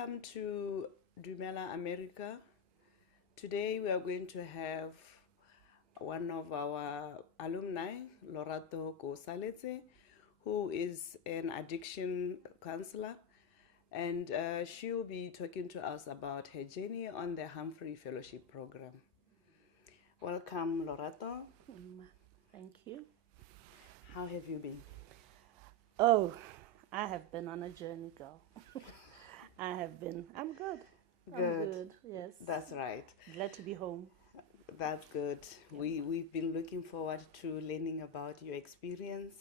Welcome to Dumela, America. Today we are going to have one of our alumni, Lorato Koosaletse, who is an addiction counselor, and she'll be talking to us about her journey on the Humphrey Fellowship Program. Welcome, Lorato. Thank you. How have you been? Oh, I have been on a journey, girl. I'm good. Good. I'm good, yes. That's right. Glad to be home. That's good. Yeah. We've been looking forward to learning about your experience,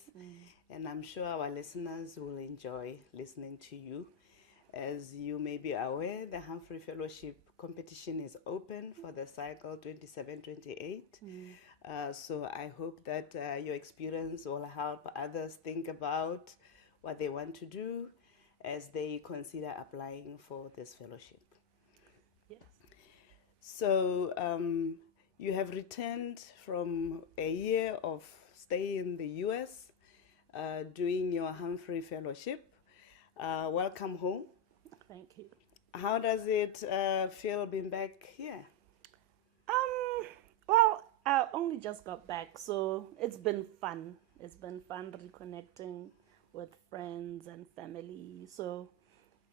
and I'm sure our listeners will enjoy listening to you. As you may be aware, the Humphrey Fellowship competition is open for the cycle 27-28. So I hope that your experience will help others think about what they want to do as they consider applying for this fellowship. Yes. So you have returned from a year of stay in the U.S. Doing your Humphrey Fellowship. Welcome home. Thank you. How does it feel being back here? Well, I only just got back, so it's been fun. It's been fun reconnecting with friends and family. So,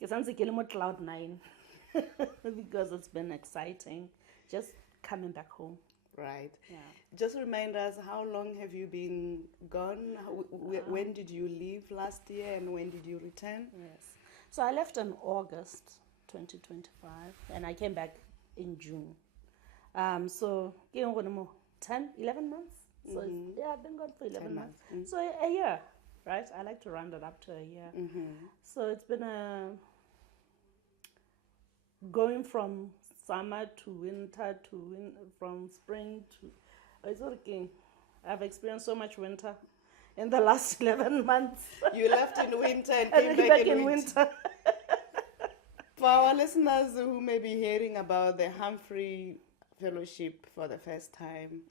it sounds like a cloud nine because it's been exciting just coming back home. Right. Yeah. Just remind us, how long have you been gone? When did you leave last year and when did you return? Yes. So I left in August 2025 and I came back in June. So 10, 11 months. So yeah, I've been gone for 11 months. So a year, right? I like to round it up to a year. So it's been going from summer to winter from spring to it's okay. I've experienced so much winter in the last 11 months. You left in winter and came back in winter. For our listeners who may be hearing about the Humphrey Fellowship for the first time,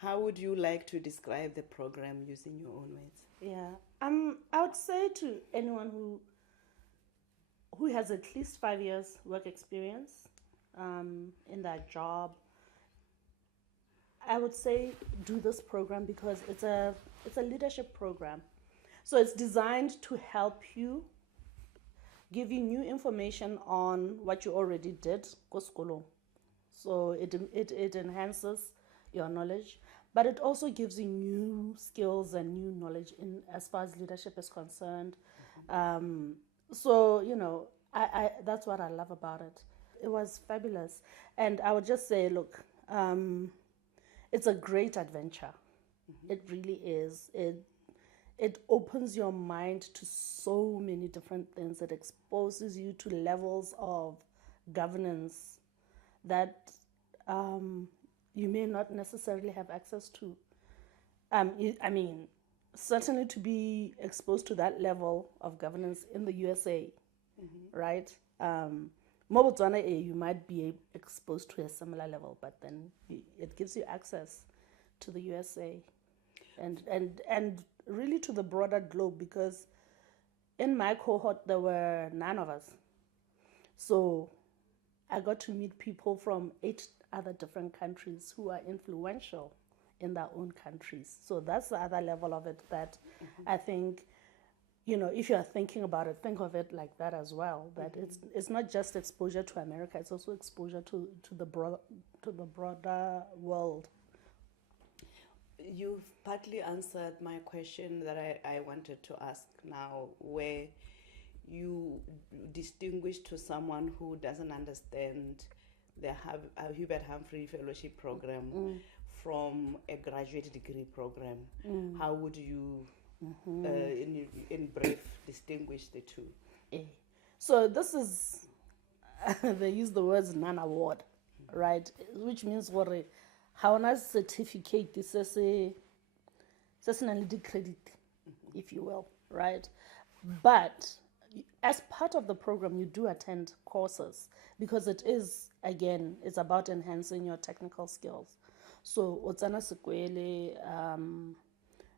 how would you like to describe the program using your own words? Yeah, I would say to anyone who has at least 5 years work experience in that job, I would say do this program because it's a leadership program. So it's designed to help you, give you new information on what you already did. So it enhances your knowledge, but it also gives you new skills and new knowledge in as far as leadership is concerned. So I that's what I love about it. It was fabulous, and I would just say, look, it's a great adventure. It really is. It opens your mind to so many different things. It exposes you to levels of governance that you may not necessarily have access to. I mean, certainly to be exposed to that level of governance in the USA, right? Botswana, you might be exposed to a similar level, but then it gives you access to the USA and really to the broader globe, because in my cohort there were 9 of us. So I got to meet people from 8 other different countries who are influential in their own countries. So that's the other level of it that I think, if you're thinking about it, think of it like that as well. That it's not just exposure to America; it's also exposure to the broader world. You've partly answered my question that I wanted to ask now, where you distinguish to someone who doesn't understand the Hubert Humphrey Fellowship Program from a graduate degree program. How would you, in brief, distinguish the two? So this is, they use the words non-award, right? Which means what a certificate, this is a credit, if you will, right? But as part of the program, you do attend courses because it is, again, it's about enhancing your technical skills. So,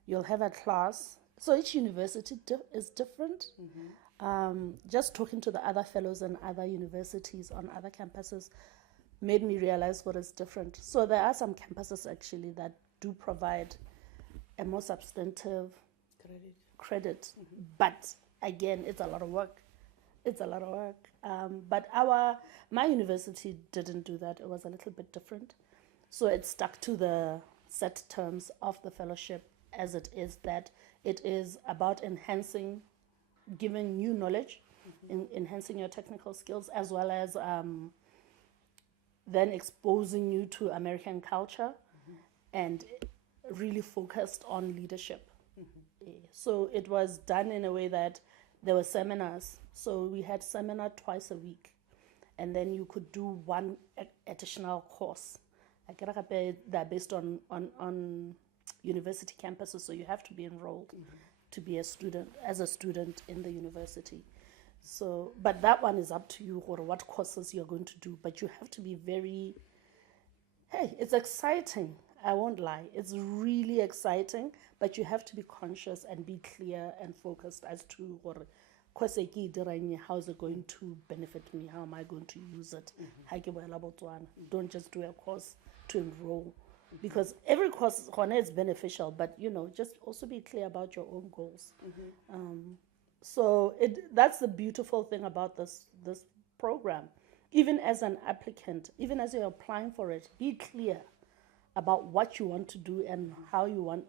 you'll have a class. So each university is different. just talking to the other fellows and other universities on other campuses made me realize what is different. So there are some campuses actually that do provide a more substantive credit. But again, it's a lot of work. But my university didn't do that. It was a little bit different. So it stuck to the set terms of the fellowship as it is, that it is about enhancing, giving new knowledge, enhancing your technical skills, as well as then exposing you to American culture and really focused on leadership. So it was done in a way that there were seminars. So we had seminar twice a week, and then you could do one additional course. They're based on university campuses, so you have to be enrolled to be a student in the university. So, but that one is up to you, or what courses you're going to do. But you have to be very, it's exciting. I won't lie. It's really exciting, but you have to be conscious and be clear and focused as to how is it going to benefit me? How am I going to use it? Don't just do a course to enroll. Because every course is beneficial, but just also be clear about your own goals. So that's the beautiful thing about this program. Even as an applicant, even as you're applying for it, be clear about what you want to do and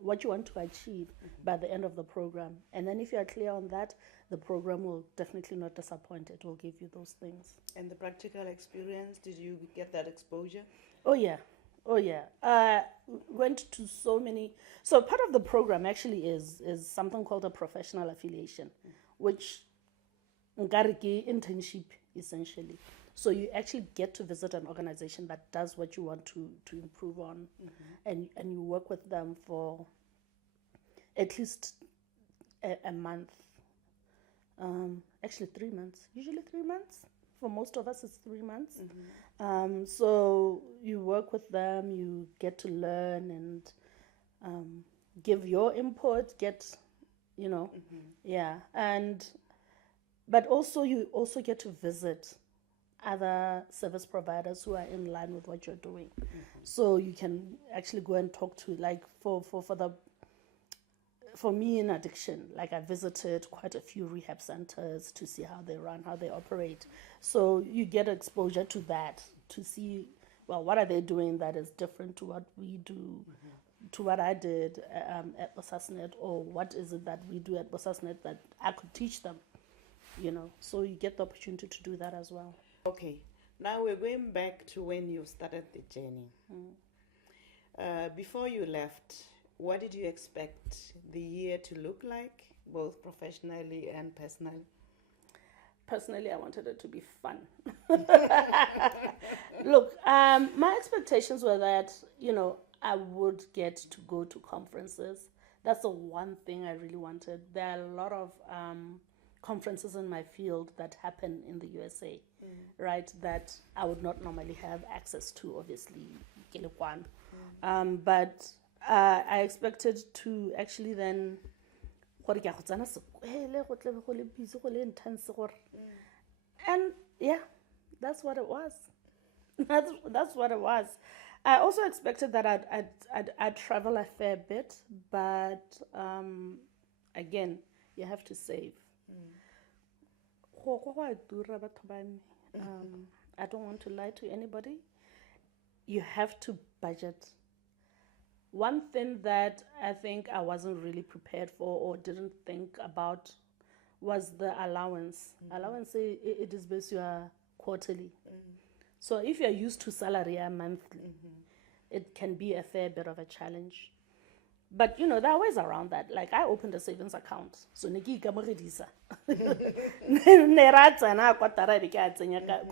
what you want to achieve by the end of the program. And then if you are clear on that, the program will definitely not disappoint. It will give you those things. And the practical experience, did you get that exposure? Oh yeah. Went to so many. So part of the program actually is something called a professional affiliation, which internship essentially. So you actually get to visit an organization that does what you want to improve on, and you work with them for at least a month. Actually 3 months. Usually 3 months. For most of us, it's 3 months. So you work with them, you get to learn and give your input, but also you also get to visit other service providers who are in line with what you're doing. So you can actually go and talk to, like, for me in addiction, like I visited quite a few rehab centers to see how they run, how they operate. So you get exposure to that, to see, well, what are they doing that is different to what we do, to what I did at Bosasnet, or what is it that we do at Bosasnet that I could teach them, So you get the opportunity to do that as well. Okay, now we're going back to when you started the journey. Before you left, what did you expect the year to look like, both professionally and personally? Personally, I wanted it to be fun. Look, my expectations were that, I would get to go to conferences. That's the one thing I really wanted. There are a lot of conferences in my field that happen in the USA, right, that I would not normally have access to, obviously. But I expected to actually then and yeah, that's what it was. That's what it was. I also expected that I'd travel a fair bit, but again, you have to save. I don't want to lie to anybody. You have to budget. One thing that I think I wasn't really prepared for or didn't think about was the allowance. Allowance, it is based on quarterly. So if you're used to salary monthly, it can be a fair bit of a challenge. But, there are ways around that. Like, I opened a savings account. So,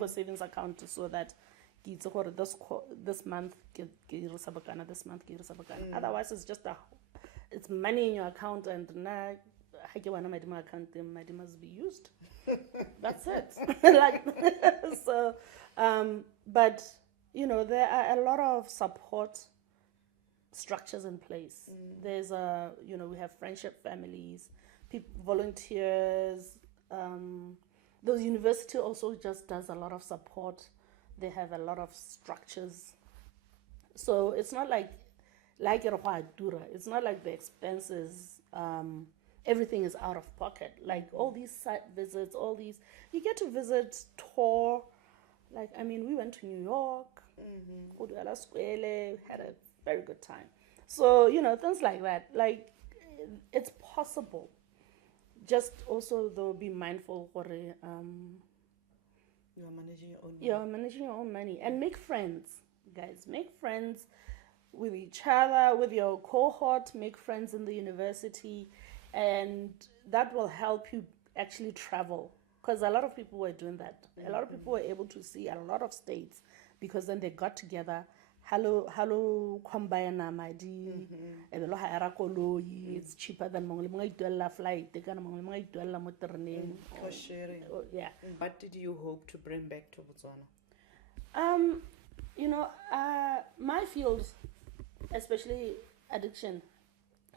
savings account so that this month, this month, otherwise it's just it's money in your account, and now money must be used. That's it. So, but there are a lot of support structures in place. There's we have friendship families, volunteers, the university also just does a lot of support. They have a lot of structures. So it's not like it's not like the expenses, everything is out of pocket. Like all these site visits, you get to visit, tour. Like, I mean, we went to New York, had a very good time. So, things like that. Like, it's possible. Just also, though, be mindful for you're managing your own money. You're managing your own money. And make friends, guys. Make friends with each other, with your cohort. Make friends in the university. And that will help you actually travel. Because a lot of people were doing that. A lot of people were able to see a lot of states because then they got together. Hello, combine madi. It's cheaper than flight. They can for sharing. Yeah. What did you hope to bring back to Botswana? My field, especially addiction,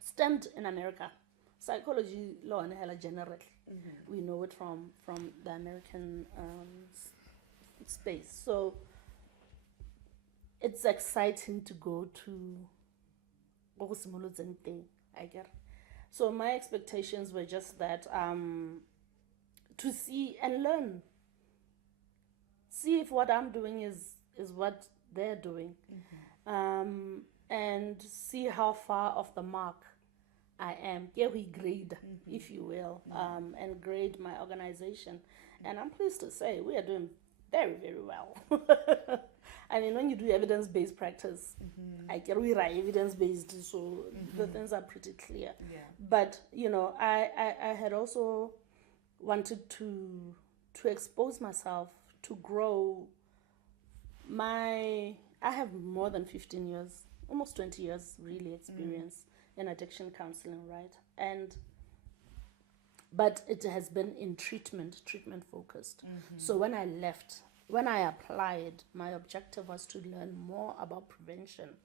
stemmed in America. Psychology, law, and hella general. We know it from the American space. So it's exciting to go to I get. So my expectations were just that to see and learn. See if what I'm doing is what they're doing. And see how far off the mark I am. Yeah, we grade, if you will, and grade my organization. And I'm pleased to say we are doing very, very well. I mean, when you do evidence-based practice, we write evidence-based, so the things are pretty clear. Yeah. But, I had also wanted to expose myself, to grow. I have more than 15 years, almost 20 years, really, experience in addiction counseling, right? But it has been in treatment focused. So when I applied, my objective was to learn more about prevention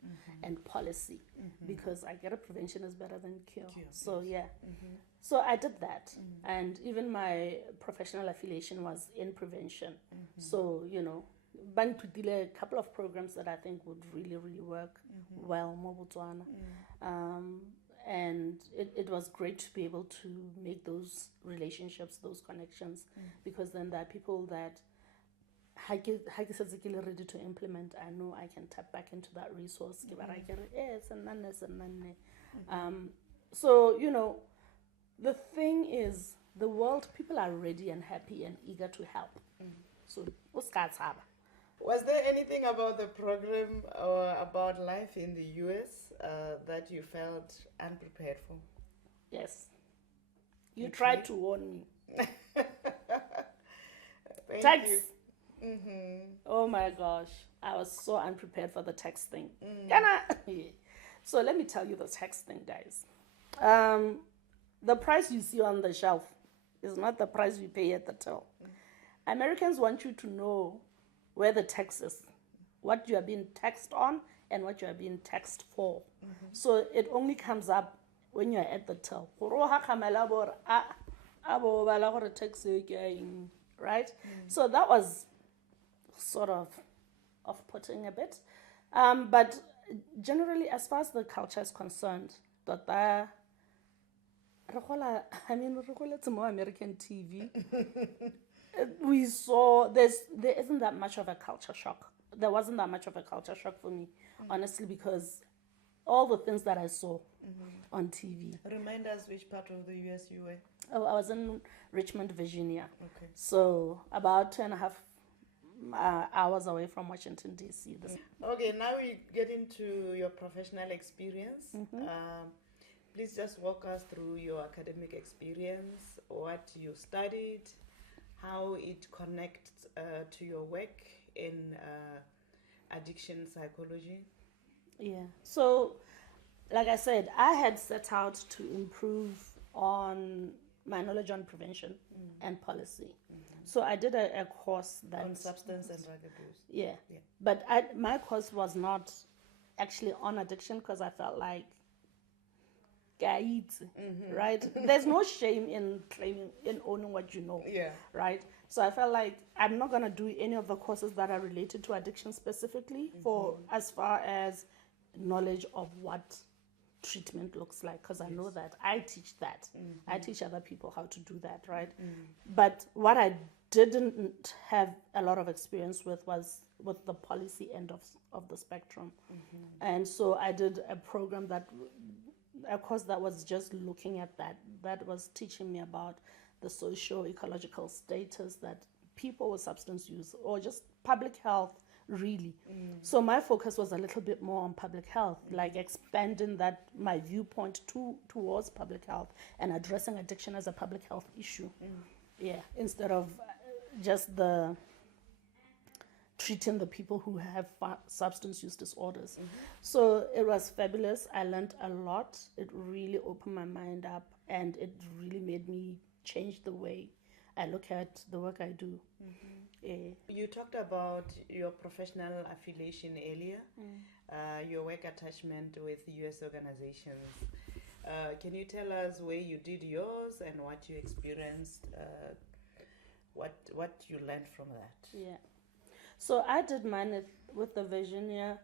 and policy, because I get prevention is better than cure. So yeah, so I did that, and even my professional affiliation was in prevention. So a couple of programs that I think would really, really work well in Botswana. And it was great to be able to make those relationships, those connections, because then there are people that ready to implement. I know I can tap back into that resource. So, the thing is, the world, people are ready and happy and eager to help. So, was there anything about the program or about life in the US that you felt unprepared for? Yes. You tried to warn me. Thank you. Oh my gosh. I was so unprepared for the text thing. So let me tell you the text thing, guys. The price you see on the shelf is not the price we pay at the till. Americans want you to know where the tax is, what you are being taxed on, and what you are being taxed for. So it only comes up when you are at the till. Right? So that was sort of off-putting a bit. But generally, as far as the culture is concerned, it's more American TV. We saw there isn't that much of a culture shock. There wasn't that much of a culture shock for me, honestly, because all the things that I saw on TV. Remind us which part of the US you were. Oh, I was in Richmond, Virginia. Okay. So about 2.5 hours away from Washington, D.C. Okay, now we get into your professional experience. Please just walk us through your academic experience, what you studied, how it connects to your work in addiction psychology. Yeah. So, like I said, I had set out to improve on my knowledge on prevention and policy. So I did a course that on substance and drug abuse. Yeah. But my course was not actually on addiction, because I felt like right? There's no shame in owning what you know, right? So I felt like I'm not gonna do any of the courses that are related to addiction specifically for as far as knowledge of what treatment looks like, because I know that I teach that. I teach other people how to do that, right? But what I didn't have a lot of experience with was with the policy end of the spectrum. And so I did a course that was just looking at that was teaching me about the socio-ecological status that people with substance use, or just public health, really. So my focus was a little bit more on public health, like expanding my viewpoint towards public health and addressing addiction as a public health issue. Instead of just treating the people who have substance use disorders. So it was fabulous. I learned a lot. It really opened my mind up, and it really made me change the way I look at the work I do. You talked about your professional affiliation earlier, your work attachment with U.S. organizations. Can you tell us where you did yours and what you experienced, what you learned from that? So I did mine with the Virginia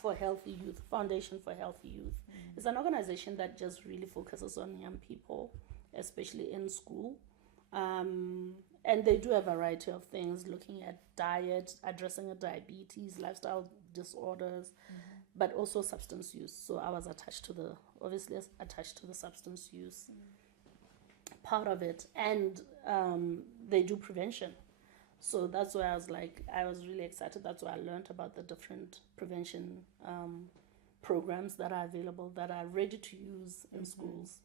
for Healthy Youth, Foundation for Healthy Youth. It's an organization that just really focuses on young people, especially in school. And they do a variety of things, looking at diet, addressing diabetes, lifestyle disorders, but also substance use. So I was obviously attached to the substance use part of it. And they do prevention. So that's why I was really excited. That's why I learned about the different prevention programs that are available, that are ready to use in schools.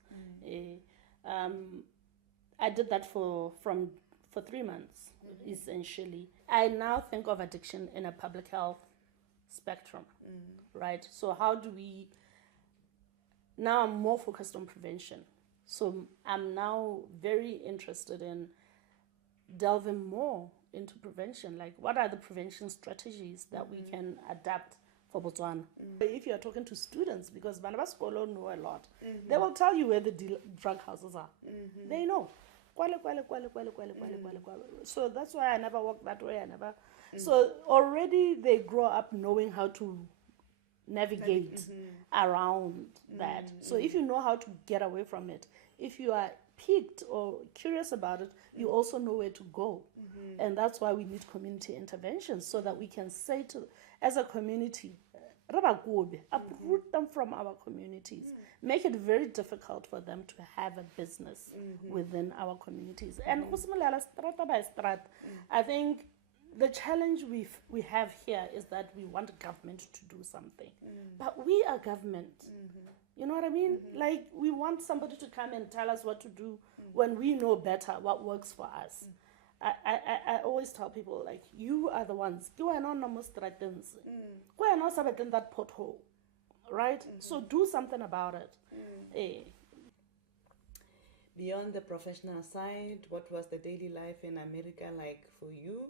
I did that for 3 months, essentially. I now think of addiction in a public health spectrum, right? So how do we... Now I'm more focused on prevention. So I'm now very interested in delving more into prevention. Like, what are the prevention strategies that we can adapt for Botswana? If you're talking to students, because Banaba Skolo know a lot, they will tell you where the drug houses are. They know. So that's why I never walk that way. So already they grow up knowing how to navigate around that. So if you know how to get away from it, if you are piqued or curious about it, you also know where to go. And that's why we need community interventions, so that we can say as a community, uproot them from our communities, make it very difficult for them to have a business within our communities. And I think the challenge we have here is that we want government to do something, but we are government. You know what I mean? Like, we want somebody to come and tell us what to do when we know better what works for us. I always tell people, like, you are the ones. You are not straighteners. You are not sabating that pothole, right? So do something about it. Beyond the professional side, what was the daily life in America like for you?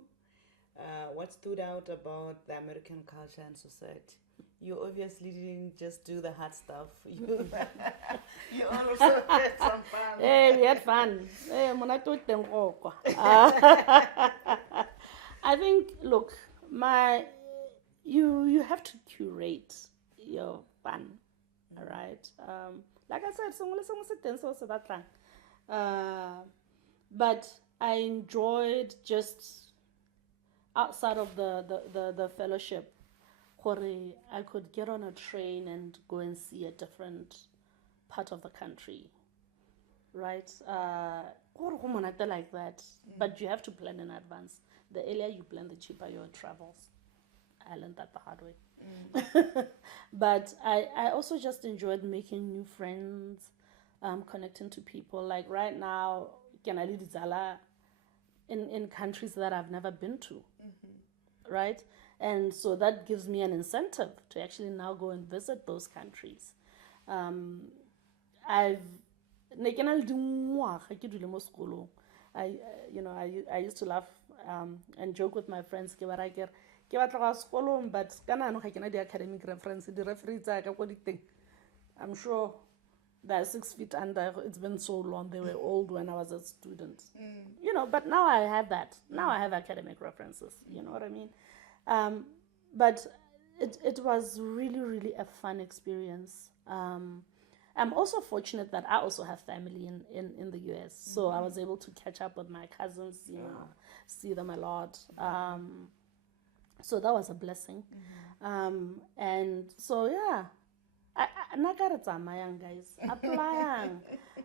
What stood out about the American culture and society? You obviously didn't just do the hard stuff. You also had some fun. Hey, we had fun. I think, look, you have to curate your fun, all right? Like I said, but I enjoyed just outside of the fellowship, I could get on a train and go and see a different part of the country, right? Like that. But you have to plan in advance. The earlier you plan, the cheaper your travels. I learned that the hard way. But I also just enjoyed making new friends, connecting to people. Like right now, in countries that I've never been to, right? And so that gives me an incentive to actually now go and visit those countries. I used to laugh and joke with my friends. But the academic reference, I'm sure They're 6 feet under. It's been so long. They were old when I was a student. But now I have that. Now I have academic references. You know what I mean? But it was really, really a fun experience. I'm also fortunate that I also have family in the US. So I was able to catch up with my cousins, see them a lot. So that was a blessing. And so, yeah. Guys, apply.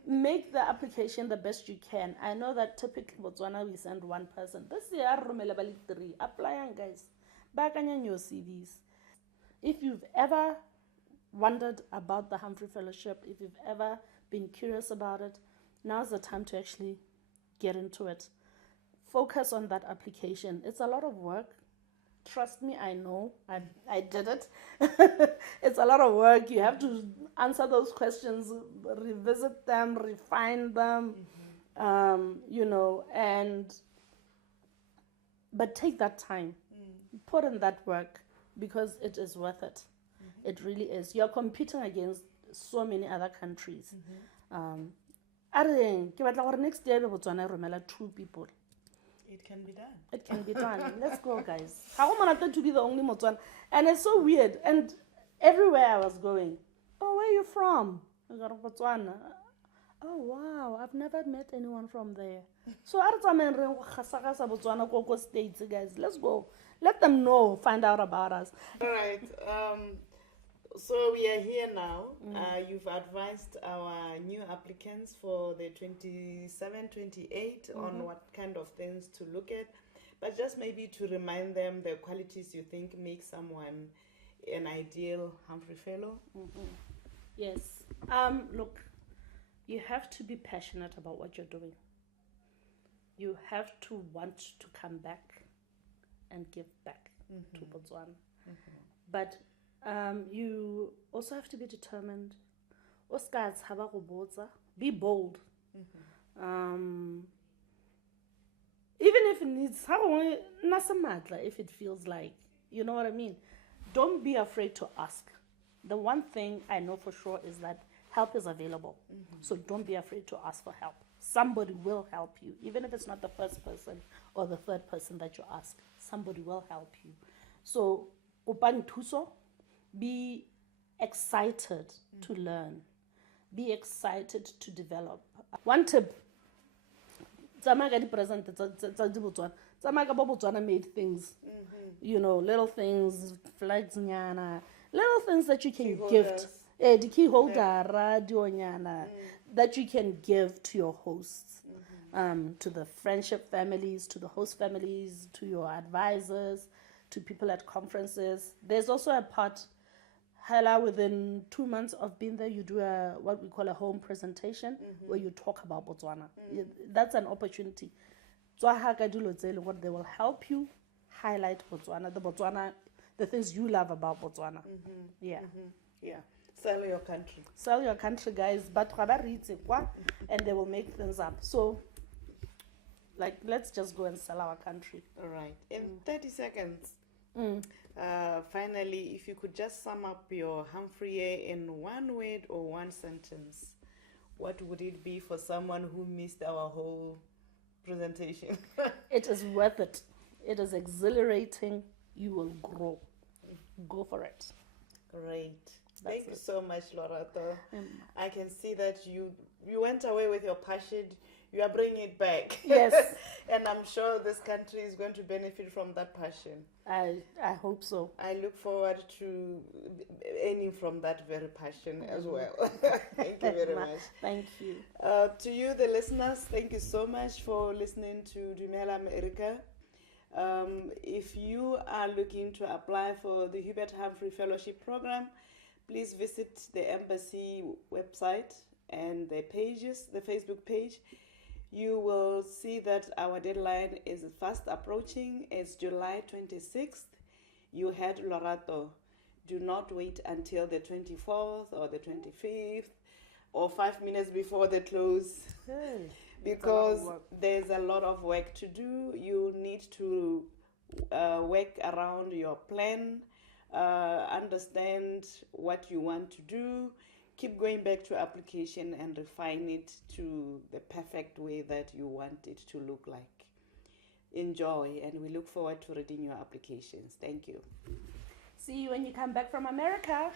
Make the application the best you can. I know that typically Botswana we send one person. This year, Romelabali 3. Apply, guys. Back on your CVs. If you've ever wondered about the Humphrey Fellowship, if you've ever been curious about it, now's the time to actually get into it. Focus on that application. It's a lot of work. Trust me, I know. I did it. It's a lot of work. You have to answer those questions, revisit them, refine them, but take that time. Put in that work because it is worth it. It really is. You're competing against so many other countries. Next year, Botswana romela 2 people. It can be done. It can be done. Let's go, guys. How am I to be the only Botswana? And it's so weird. And everywhere I was going, oh, where are you from? I got Botswana. Oh, wow. I've never met anyone from there. So, Botswana, Coco States, guys. Let's go. Let them know, find out about us. All right. So we are here now. You've advised our new applicants for the 27-28 on what kind of things to look at, but just maybe to remind them the qualities you think make someone an ideal Humphrey Fellow. Yes. Look, you have to be passionate about what you're doing. You have to want to come back and give back to Botswana. But you also have to be determined. Be bold. Even if it needs, if it feels like, you know what I mean? Don't be afraid to ask. The one thing I know for sure is that help is available. So don't be afraid to ask for help. Somebody will help you. Even if it's not the first person or the third person that you ask, somebody will help you. So, be excited to learn. Be excited to develop. One tip. Botswana made things. Little things, flags, little things that you can gift. The key holder, that you can give to your hosts, to the friendship families, to the host families, to your advisors, to people at conferences. There's also a part, within 2 months of being there, you do what we call a home presentation where you talk about Botswana. That's an opportunity. What they will help you highlight Botswana, the things you love about Botswana. Yeah. Sell your country. Sell your country, guys. But and they will make things up. So, let's just go and sell our country. All right. In 30 seconds. Finally, if you could just sum up your Humphrey in one word or one sentence, what would it be for someone who missed our whole presentation? It is worth it. It is exhilarating. You will grow. Go for it. Great. Thank you so much, Lorato. I can see that you went away with your passion. You are bringing it back. Yes. And I'm sure this country is going to benefit from that passion. I hope so. I look forward to earning from that very passion as well. Thank you very much. Thank you. To you, the listeners, thank you so much for listening to Dumela America. If you are looking to apply for the Hubert Humphrey Fellowship Program, please visit the embassy website and the pages, the Facebook page. You will see that our deadline is fast approaching. It's July 26th. You had Lorato. Do not wait until the 24th or the 25th or 5 minutes before the close. Because there's a lot of work to do. You need to work around your plan, understand what you want to do, keep going back to application and refine it to the perfect way that you want it to look like. Enjoy, and we look forward to reading your applications. Thank you. See you when you come back from America.